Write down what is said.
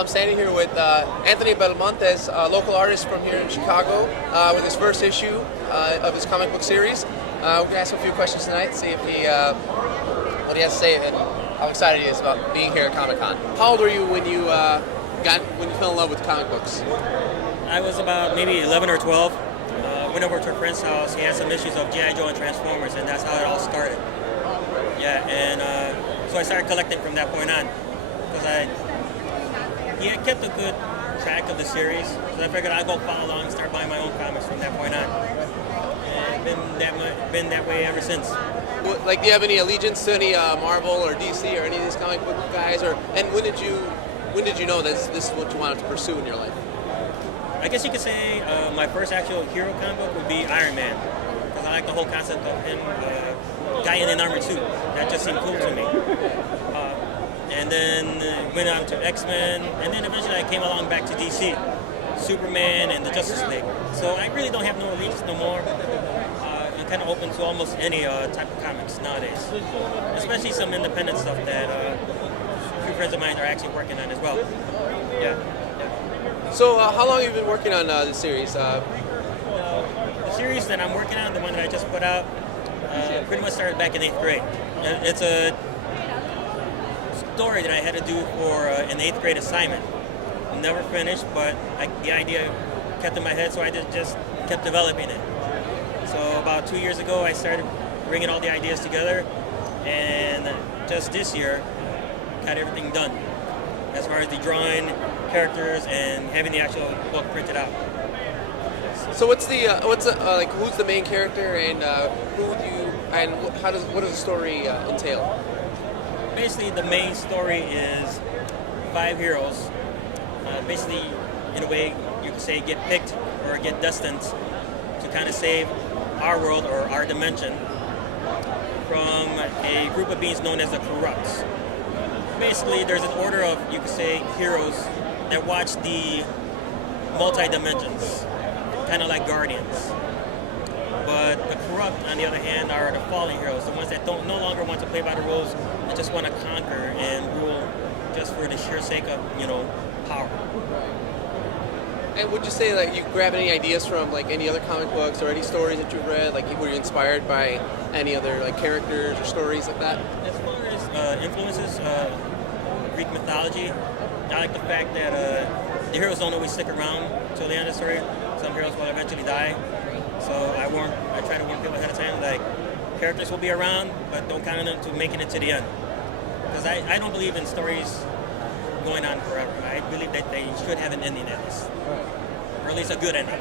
I'm standing here with Anthony Belmontez, a local artist from here in Chicago, with his first issue of his comic book series. We're going to ask him a few questions tonight, see if he, what he has to say and how excited he is about being here at Comic-Con. How old were you when you fell in love with comic books? I was about maybe 11 or 12. Went over to a friend's house. He had some issues of G.I. Joe and Transformers, and that's how it all started. Yeah, and so I started collecting from that point on. Because he had kept a good track of the series, so I figured I'd go follow along and start buying my own comics from that point on. And been that way ever since. Like, do you have any allegiance to any Marvel or DC or any of these comic book guys? And when did you know this is what you wanted to pursue in your life? I guess you could say my first actual hero comic book would be Iron Man, because I like the whole concept of him, guy in an armored suit. That just seemed cool to me. And then went on to X-Men, and then eventually I came along back to DC, Superman and the Justice League. So I really don't have no allegiance no more. I'm kind of open to almost any type of comics nowadays, especially some independent stuff that a few friends of mine are actually working on as well. Yeah. So how long have you been working on this series? The series that I'm working on, the one that I just put out, pretty much started back in 8th grade. It's a story that I had to do for an 8th grade assignment. Never finished, but the idea kept in my head, so I just kept developing it. So about 2 years ago, I started bringing all the ideas together, and just this year, got everything done as far as the drawing, characters, and having the actual book printed out. So what's who's the main character, and what does the story entail? Basically, the main story is 5 heroes. Basically, in a way, you could say get picked or get destined to kind of save our world or our dimension from a group of beings known as the Corrupts. Basically, there's an order of, you could say, heroes that watch the multi-dimensions, kind of like Guardians. But the Corrupt, on the other hand, are the fallen heroes, the ones that no longer want to play by the rules and just want to conquer and rule just for the sheer sake of, power. And would you say that you grab any ideas from like any other comic books or any stories that you've read? Like, were you inspired by any other like characters or stories like that? As far as influences, Greek mythology, I like the fact that the heroes don't always stick around till the end of the story. Some heroes will eventually die. So I try to warn people ahead of time, like, characters will be around, but don't count on them to making it to the end. Because I don't believe in stories going on forever. I believe that they should have an ending at least. Or at least a good ending.